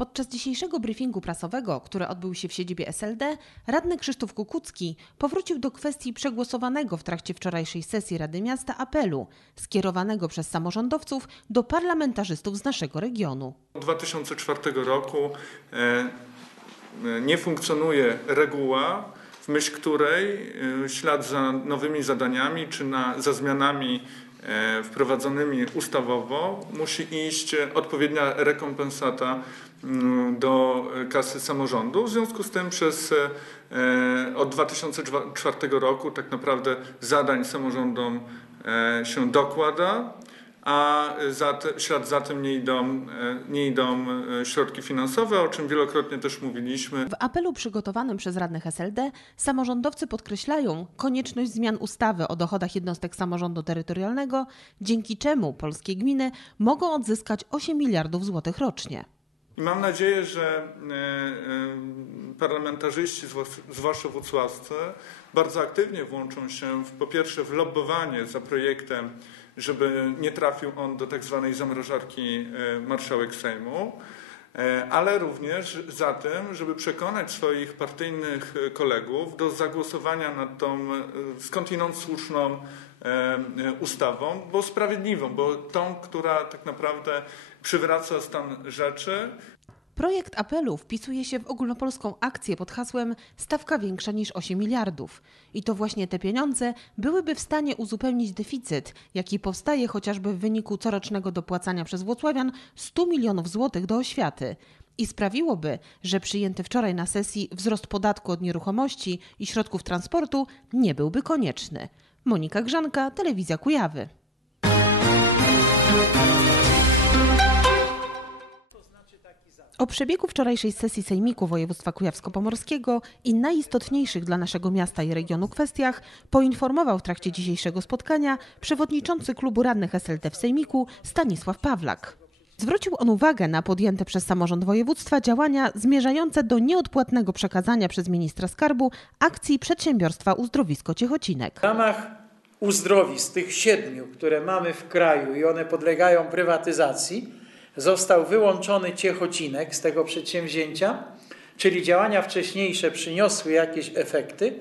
Podczas dzisiejszego briefingu prasowego, który odbył się w siedzibie SLD, radny Krzysztof Kukucki powrócił do kwestii przegłosowanego w trakcie wczorajszej sesji Rady Miasta apelu skierowanego przez samorządowców do parlamentarzystów z naszego regionu. Od 2004 roku e, e, nie funkcjonuje reguła, w myśl której e, ślad za nowymi zadaniami czy na, za zmianami wprowadzonymi ustawowo musi iść odpowiednia rekompensata do kasy samorządu. W związku z tym przez e, od 2004 roku tak naprawdę zadań samorządom e, się dokłada a za te, ślad za tym nie idą, e, nie idą e, środki finansowe, o czym wielokrotnie też mówiliśmy. W apelu przygotowanym przez radnych SLD samorządowcy podkreślają konieczność zmian ustawy o dochodach jednostek samorządu terytorialnego, dzięki czemu polskie gminy mogą odzyskać 8 miliardów złotych rocznie. I mam nadzieję, że e, parlamentarzyści, zwłaszcza włocławscy, bardzo aktywnie włączą się w, po pierwsze w lobbowanie za projektem żeby nie trafił on do tak zwanej zamrażarki e, marszałek Sejmu, e, ale również za tym, żeby przekonać swoich partyjnych e, kolegów do zagłosowania nad tą skądinąd słuszną ustawą, bo sprawiedliwą, bo tą, która tak naprawdę przywraca stan rzeczy. Projekt apelu wpisuje się w ogólnopolską akcję pod hasłem Stawka większa niż 8 miliardów. I to właśnie te pieniądze byłyby w stanie uzupełnić deficyt, jaki powstaje chociażby w wyniku corocznego dopłacania przez Włocławian 100 milionów złotych do oświaty. I sprawiłoby, że przyjęty wczoraj na sesji wzrost podatku od nieruchomości i środków transportu nie byłby konieczny. Monika Grzanka, Telewizja Kujawy. O przebiegu wczorajszej sesji Sejmiku Województwa Kujawsko-Pomorskiego i najistotniejszych dla naszego miasta i regionu kwestiach poinformował w trakcie dzisiejszego spotkania przewodniczący klubu radnych SLT w Sejmiku Stanisław Pawlak. Zwrócił on uwagę na podjęte przez samorząd województwa działania zmierzające do nieodpłatnego przekazania przez ministra skarbu akcji przedsiębiorstwa Uzdrowisko Ciechocinek. W ramach uzdrowisk, tych siedmiu, które mamy w kraju i one podlegają prywatyzacji, został wyłączony Ciechocinek z tego przedsięwzięcia, czyli działania wcześniejsze przyniosły jakieś efekty,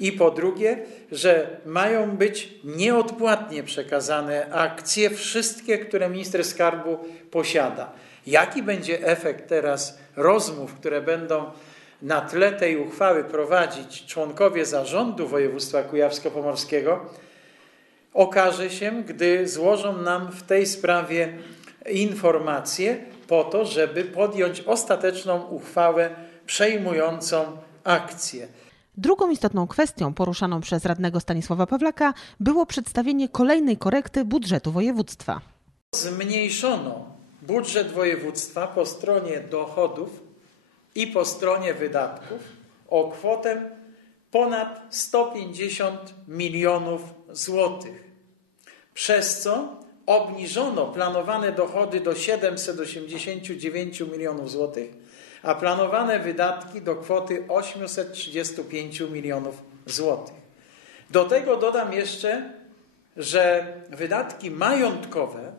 i po drugie, że mają być nieodpłatnie przekazane akcje, wszystkie, które minister skarbu posiada. Jaki będzie efekt teraz rozmów, które będą na tle tej uchwały prowadzić członkowie zarządu województwa kujawsko-pomorskiego, okaże się, gdy złożą nam w tej sprawie informacje po to, żeby podjąć ostateczną uchwałę przejmującą akcję. Drugą istotną kwestią poruszaną przez radnego Stanisława Pawlaka było przedstawienie kolejnej korekty budżetu województwa. Zmniejszono budżet województwa po stronie dochodów i po stronie wydatków o kwotę ponad 150 milionów złotych. Przez co obniżono planowane dochody do 789 milionów złotych, a planowane wydatki do kwoty 835 milionów złotych. Do tego dodam jeszcze, że wydatki majątkowe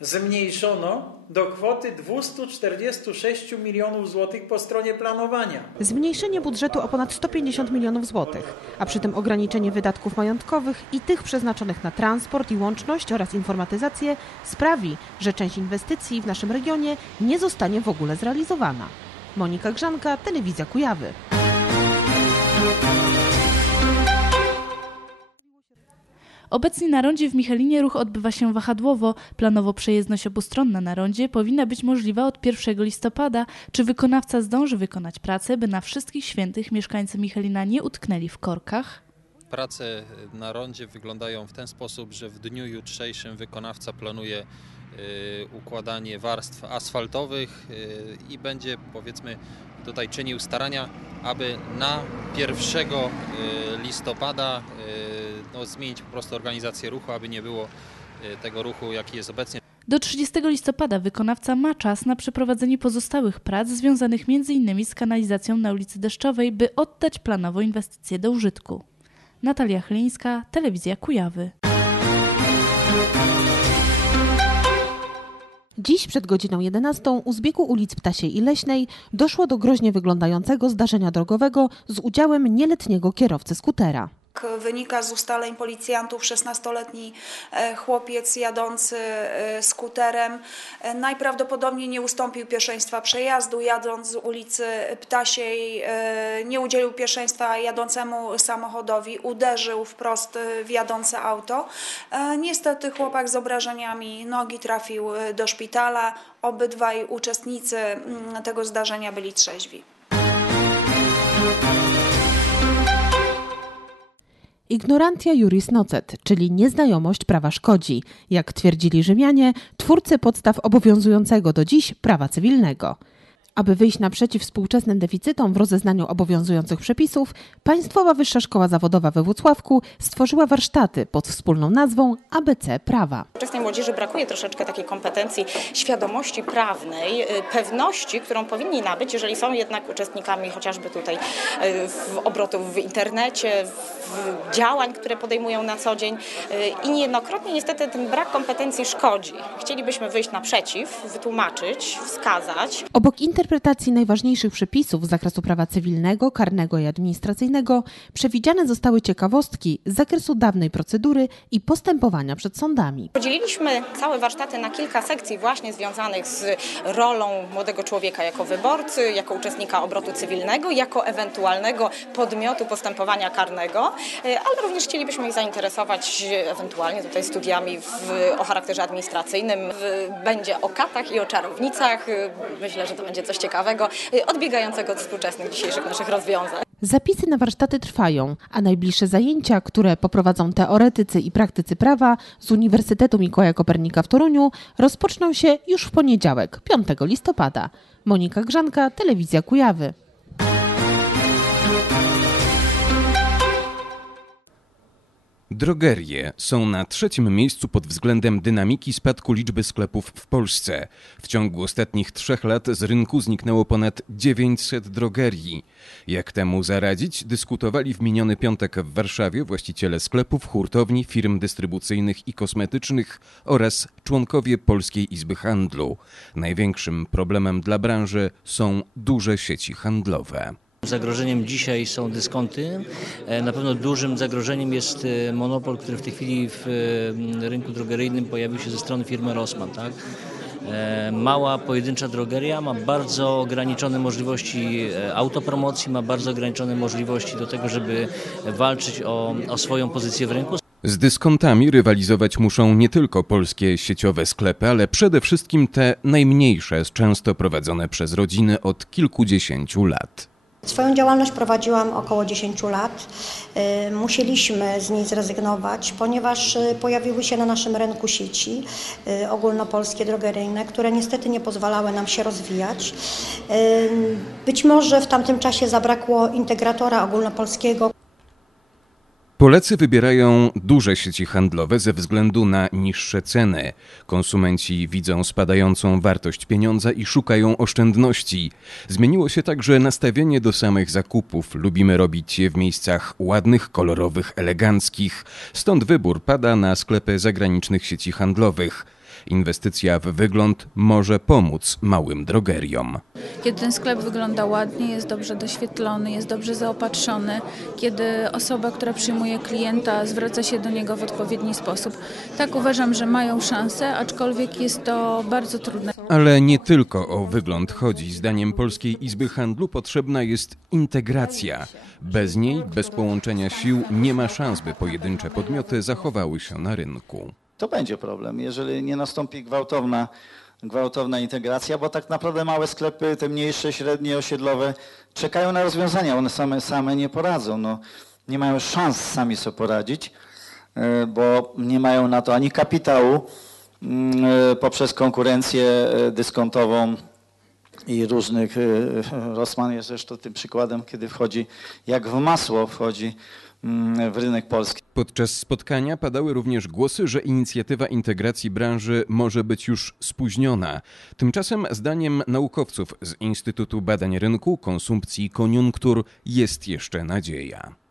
zmniejszono do kwoty 246 milionów złotych po stronie planowania. Zmniejszenie budżetu o ponad 150 milionów złotych, a przy tym ograniczenie wydatków majątkowych i tych przeznaczonych na transport i łączność oraz informatyzację sprawi, że część inwestycji w naszym regionie nie zostanie w ogóle zrealizowana. Monika Grzanka, Telewizja Kujawy. Obecnie na rondzie w Michelinie ruch odbywa się wahadłowo. Planowo przejezdność obustronna na rondzie powinna być możliwa od 1 listopada. Czy wykonawca zdąży wykonać pracę, by na wszystkich świętych mieszkańcy Michelina nie utknęli w korkach? Prace na rondzie wyglądają w ten sposób, że w dniu jutrzejszym wykonawca planuje układanie warstw asfaltowych y, i będzie powiedzmy tutaj czynił starania, aby na 1 y, listopada no, zmienić po prostu organizację ruchu, aby nie było tego ruchu, jaki jest obecnie. Do 30 listopada wykonawca ma czas na przeprowadzenie pozostałych prac związanych m.in. z kanalizacją na ulicy Deszczowej, by oddać planowo inwestycje do użytku. Natalia Chlińska, Telewizja Kujawy. Dziś przed godziną 11 u zbiegu ulic Ptasiej i Leśnej doszło do groźnie wyglądającego zdarzenia drogowego z udziałem nieletniego kierowcy skutera. Wynika z ustaleń policjantów, 16-letni e, chłopiec jadący e, skuterem e, najprawdopodobniej nie ustąpił pierwszeństwa przejazdu, jadąc z ulicy Ptasiej nie udzielił pierwszeństwa jadącemu samochodowi, uderzył wprost w jadące auto. Niestety chłopak z obrażeniami nogi trafił do szpitala. Obydwaj uczestnicy mm, tego zdarzenia byli trzeźwi. Ignorantia juris nocet, czyli nieznajomość prawa szkodzi, jak twierdzili Rzymianie, twórcy podstaw obowiązującego do dziś prawa cywilnego. Aby wyjść naprzeciw współczesnym deficytom w rozeznaniu obowiązujących przepisów, Państwowa Wyższa Szkoła Zawodowa we Włocławku stworzyła warsztaty pod wspólną nazwą ABC Prawa. Wczesnej młodzieży brakuje troszeczkę takiej kompetencji, świadomości prawnej, y, pewności, którą powinni nabyć, jeżeli są jednak uczestnikami chociażby tutaj y, w obrotów w internecie, w działań, które podejmują na co dzień y, i niejednokrotnie niestety ten brak kompetencji szkodzi. Chcielibyśmy wyjść naprzeciw, wytłumaczyć, wskazać, Obok interpretacji najważniejszych przepisów z zakresu prawa cywilnego, karnego i administracyjnego, przewidziane zostały ciekawostki z zakresu dawnej procedury i postępowania przed sądami. Podzieliliśmy całe warsztaty na kilka sekcji właśnie związanych z rolą młodego człowieka jako wyborcy, jako uczestnika obrotu cywilnego, jako ewentualnego podmiotu postępowania karnego, e, ale również chcielibyśmy ich zainteresować ewentualnie tutaj studiami w, o charakterze administracyjnym. W, będzie o katach i o czarownicach. E, Myślę, że to będzie coś ciekawego, e, odbiegającego od współczesnych dzisiejszych naszych rozwiązań. Zapisy na warsztaty trwają, a najbliższe zajęcia, które poprowadzą teoretycy i praktycy prawa z Uniwersytetu Mikołaja Kopernika w Toruniu, rozpoczną się już w poniedziałek, 5 listopada. Monika Grzanka, Telewizja Kujawy. Drogerie są na trzecim miejscu pod względem dynamiki spadku liczby sklepów w Polsce. W ciągu ostatnich trzech lat z rynku zniknęło ponad 900 drogerii. Jak temu zaradzić, dyskutowali w miniony piątek w Warszawie właściciele sklepów, hurtowni, firm dystrybucyjnych i kosmetycznych oraz członkowie Polskiej Izby Handlu. Największym problemem dla branży są duże sieci handlowe. Zagrożeniem dzisiaj są dyskonty. E, Na pewno dużym zagrożeniem jest e, monopol, który w tej chwili w e, rynku drogeryjnym pojawił się ze strony firmy Rossmann. Tak? Mała, pojedyncza drogeria ma bardzo ograniczone możliwości autopromocji, ma bardzo ograniczone możliwości do tego, żeby walczyć o, o swoją pozycję w rynku. Z dyskontami rywalizować muszą nie tylko polskie sieciowe sklepy, ale przede wszystkim te najmniejsze, często prowadzone przez rodziny od kilkudziesięciu lat. Swoją działalność prowadziłam około 10 lat. Y, Musieliśmy z niej zrezygnować, ponieważ y, pojawiły się na naszym rynku sieci y, ogólnopolskie drogeryjne, które niestety nie pozwalały nam się rozwijać. Być może w tamtym czasie zabrakło integratora ogólnopolskiego, Polacy wybierają duże sieci handlowe ze względu na niższe ceny. Konsumenci widzą spadającą wartość pieniądza i szukają oszczędności. Zmieniło się także nastawienie do samych zakupów. Lubimy robić je w miejscach ładnych, kolorowych, eleganckich. Stąd wybór pada na sklepy zagranicznych sieci handlowych. Inwestycja w wygląd może pomóc małym drogeriom. Kiedy ten sklep wygląda ładnie, jest dobrze doświetlony, jest dobrze zaopatrzony, kiedy osoba, która przyjmuje klienta, zwraca się do niego w odpowiedni sposób. Tak uważam, że mają szansę, aczkolwiek jest to bardzo trudne. Ale nie tylko o wygląd chodzi. Zdaniem Polskiej Izby Handlu potrzebna jest integracja. Bez niej, bez połączenia sił, nie ma szans, by pojedyncze podmioty zachowały się na rynku. To będzie problem, jeżeli nie nastąpi gwałtowna, gwałtowna integracja, bo tak naprawdę małe sklepy, te mniejsze, średnie, osiedlowe, czekają na rozwiązania, one same, same nie poradzą, no, nie mają szans sami sobie poradzić, e, bo nie mają na to ani kapitału mm, e, poprzez konkurencję e, dyskontową i różnych, Rossmann jest zresztą tym przykładem, kiedy wchodzi, jak w masło wchodzi w rynek polski. Podczas spotkania padały również głosy, że inicjatywa integracji branży może być już spóźniona. Tymczasem, zdaniem naukowców z Instytutu Badań Rynku, Konsumpcji i Koniunktur, jest jeszcze nadzieja.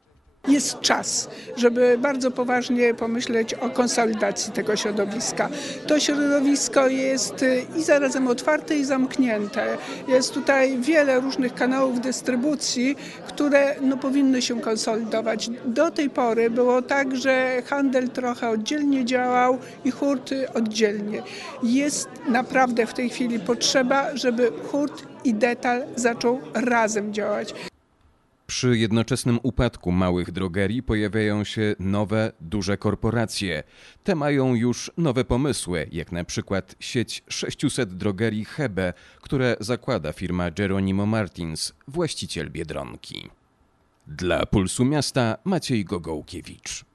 Jest czas, żeby bardzo poważnie pomyśleć o konsolidacji tego środowiska. To środowisko jest y, i zarazem otwarte i zamknięte. Jest tutaj wiele różnych kanałów dystrybucji, które no, powinny się konsolidować. Do tej pory było tak, że handel trochę oddzielnie działał i hurty oddzielnie. Jest naprawdę w tej chwili potrzeba, żeby hurt i detal zaczął razem działać. Przy jednoczesnym upadku małych drogerii pojawiają się nowe, duże korporacje. Te mają już nowe pomysły, jak na przykład sieć 600 drogerii Hebe, które zakłada firma Geronimo Martins, właściciel Biedronki. Dla Pulsu Miasta Maciej Gogołkiewicz.